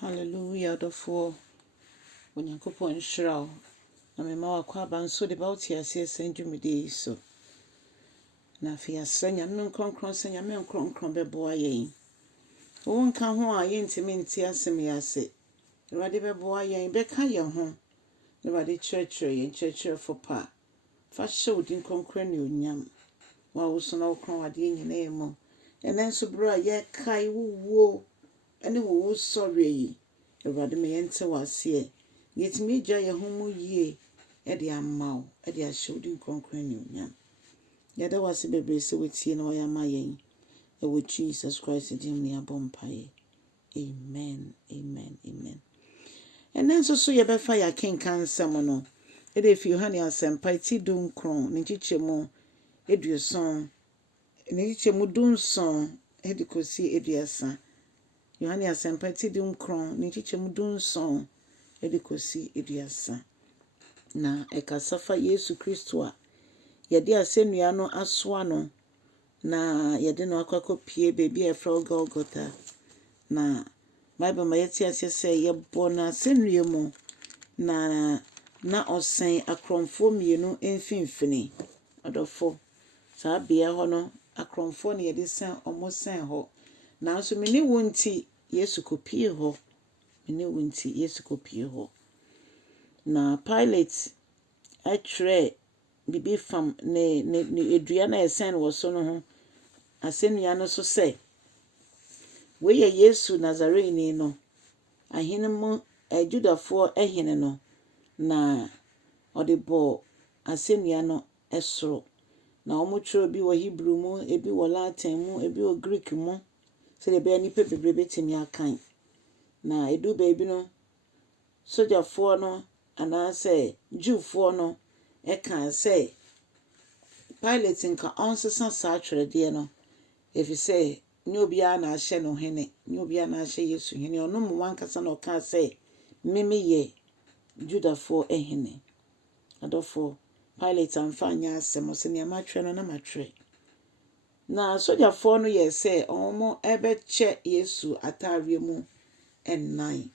Hallelujah, dɔfoɔ. Onyankopɔn nhyira wo. Na mema wakɔ aba nso de ba wo te ase ɛsɛn dwumadi yi so. Na afei asrɛ Nyame nkronkron sɛ Nyame nkronkron bɛboa yɛn. Wo nka ho a yɛntimi nte asɛm yi ase. Awurade bɛboa yɛn, bɛka yɛn ho. Awurade kyerɛkyerɛ yɛn kyerɛkyerɛfo pa. Fa hyɛ wo din kronkron ne onyam. Wa wo so na wo kron adeɛ nyinaa mu. Ɛnɛ nso bere a yɛkae wo wuo ɛne wo sɔre yi. Awurade me yɛnte w'aseɛ. Yɛtumi gya yɛn ho mu yie ɛde ama wo, ɛde ahyɛ wo din kronkron ne onyam. Yɛda w'ase bebree sɛ wotie na wɔyɛ ama yɛn. Ɛwɔ Jesus Christ din mu yɛabɔ mpaeɛ. Amen, amen, amen. Ɛnɛ nso so yɛbɛfa yɛakenka nsɛm no. Ɛde fi Yohane Asɛmpa ti dunkron ne nkyekyɛmu aduoson, ne nkyekyɛmu dunson ɛde kɔsi aduasa. Yohane Asɛmpa ti dunkron ne nkyekyɛmu dunson ɛde kɔsi aduasa. Na ɛkasa fa Yesu Kristo a yɛde asɛnnua no asoa no na yɛde no akɔkɔpie baabi a ɛfrɛ Golgotha. Na Bible ma yɛte aseɛ sɛ yɛbɔ no asɛnnua mu na ɔsɛn akorɔmfoɔ mmienu mfimfini. Adɔfo, saa bea hɔ no akorɔmfoɔ ne yɛde sɛn ɔmo sɛn hɔ. Nanso mene wo nti Yesu kɔpie hɔ. Mene wo nti Yesu kɔpie hɔ. Na Pilate atwerɛ bibi fam ne edua na ɛsɛn wɔ so no ho asɛnnua no so sɛ wei yɛ Yesu Nazarene no, ahene mu Judafoɔ ahene no, na ɔde bɔ asɛnnua no ɛsoro. Na ɔmo twerɛ bi wɔ Hebrew mu, ebi wɔ Latin mu, ebi wɔ Greek mu, sɛdeɛ ɛbɛyɛ nnipa bebree bɛtumi akan. Na edu baabi no, sogyafoɔ no anaasɛ Jewfoɔ no ɛka sɛ Pilate nka ɔnsesa saa twerɛdeɛ no, ɛfisɛ nyɛ obiara na ahyɛ no hene, nyɛ obiara na ahyɛ Yesu hene. Ɔno mu wankasa na ɔka sɛ meme yɛ Judafoɔ ahene. Adɔfoɔ, Pilate amfa anyɛ asɛm, ɔsɛ nea matwerɛ no na matwerɛ. Na sogyafoɔ no yɛ sɛ ɔmo ɛbɛkyɛ Yesu ataareɛ mu ɛnnan.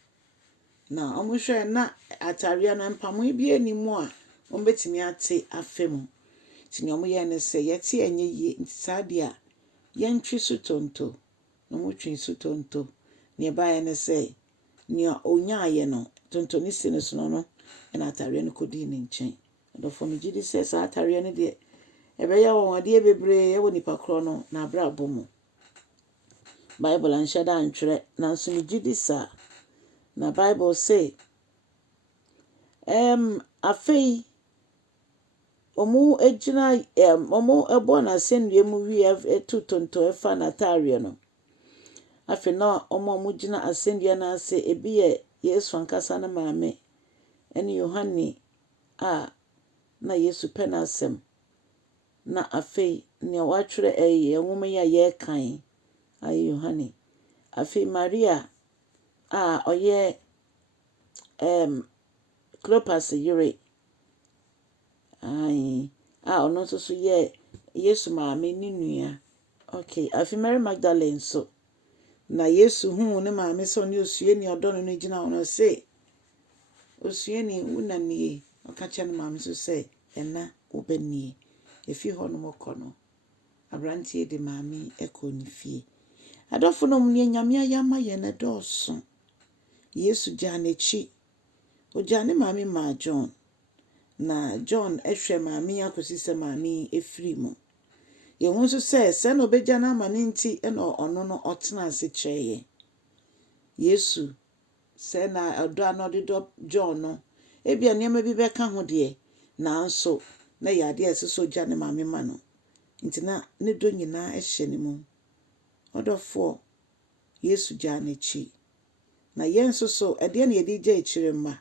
Na ɔmo hwɛ na ataareɛ no mpamoe bi anim a ɔmo betumi ate afa mu. Nti nea ɔmo yɛ ne sɛ yɛte ɛnyɛ yie, nti saa deɛ a yɛntwe so tonto. Na ɔmo twe so tonto. Nea ɛbaeɛ ne sɛ nea onyaayɛ no tonto ne si ne so no ɛna ataareɛ no kɔdii ne nkyɛn. Adɔfoɔ, megye di sɛ saa ataareɛ no deɛ ɛbɛyɛ wɔn adeɛ bebree ɛwɔ nipa korɔ no na abrabɔ mu. Bible anhyɛ da antwerɛ, nanso megye di saa. Na Bible say afei ɔmo egyina ɔmo ɛbɔ n'asɛnnua mu wie ɛto tonto ɛfa n'ataareɛ no. Afei na ɔmo gyina asɛnnua no ase, ebi yɛ Yesu ankasa ne maame ɛne Yohane a na Yesu pɛ n'asɛm. Na afei nea watwerɛ nwoma yi a yɛrekan ayɛ Yohane. Afei Maria a ɔyɛ Clopas yere a ɔno nso so yɛ Yesu maame ne nua. Okay, afei Mary Magdalene so. Na Yesu huu ne maame sɛ ɔne osuani ɔdɔ no no gyina hɔ no sɛ osuani wo na nie. Ɔka kyerɛ ne maame so sɛ ɛna wobɛnie. Efi hɔ no mɔkɔ no, aberanteɛ de maame ɛkɔ ne fie. Adɔfo no nea Nyame ayɛ ama yɛn no dɔɔso. Yesu gyaa n'akyi. Ogyaa ne maame maa John. Na John ɛhwɛ maame akɔsi sɛ maame efiri mu. Yɛhu nso sɛ na obɛgya no ama ne nti ɛna ɔno no ɔtena ase kyerɛ yɛn. Yesu sɛ na ɔdɔ a na ɔde dɔ John no, ebia nneɛma bi bɛka ho deɛ, nanso na yɛ adeɛ a ɛsɛ sɛ ogya ne maame ma no. Nti na ne dɔ nyinaa ɛhyɛ ne mu. Ɔdɔfoɔ, Yesu gyaa n'akyi. Na yɛn nso so ɛdeɛ na yɛde gya akyire mma.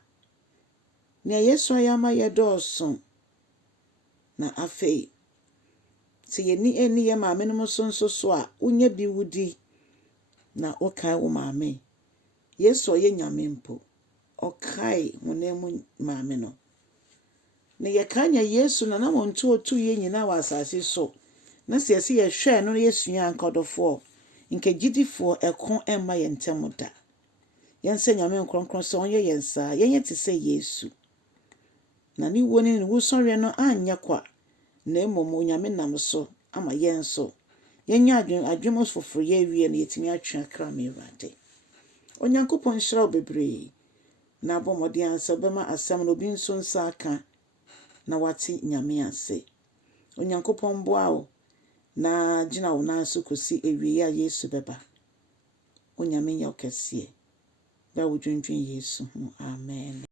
Nea Yesu ayɛ ama yɛ dɔɔso. Na afei sɛ yɛni ɛni yɛ maame no so nso so a wonya bi wudi na wokae wo maame. Yesu ɔyɛ Nyame mpo, ɔkae honam mu maame no. Na yɛkae nya Yesu na wɔnto otu yɛ nyinaa wɔ asase so. Na sɛ yɛhwɛ no na yɛsua ankɔdɔfoɔ, nkagyidifoɔ ɛko ɛmma yɛn ntɛm da. Yɛnsɛ nyame nkronkron sɛ ɔnyɛ yɛn saa. Yɛnyɛ te sɛ Yesu. Na ne wuo ne wusɔre no anyɛ kwa. Na mmom onyame nam so ama yɛn so. Yɛnya adwene foforo yɛ wie na yɛtumi atwe akra ma Awurade. Onyankopɔn nhyira wo bebree. Na abɔ mmɔden ansa bɛma asɛm no obi nso nsa aka na wate nyame ase. Onyankopɔn boa wo na gyina wo nan so kosi ewie a Yesu bɛba. Onyame nyɛ wo kɛseɛ. Ba wo dwendwen Yesu ho. Amen.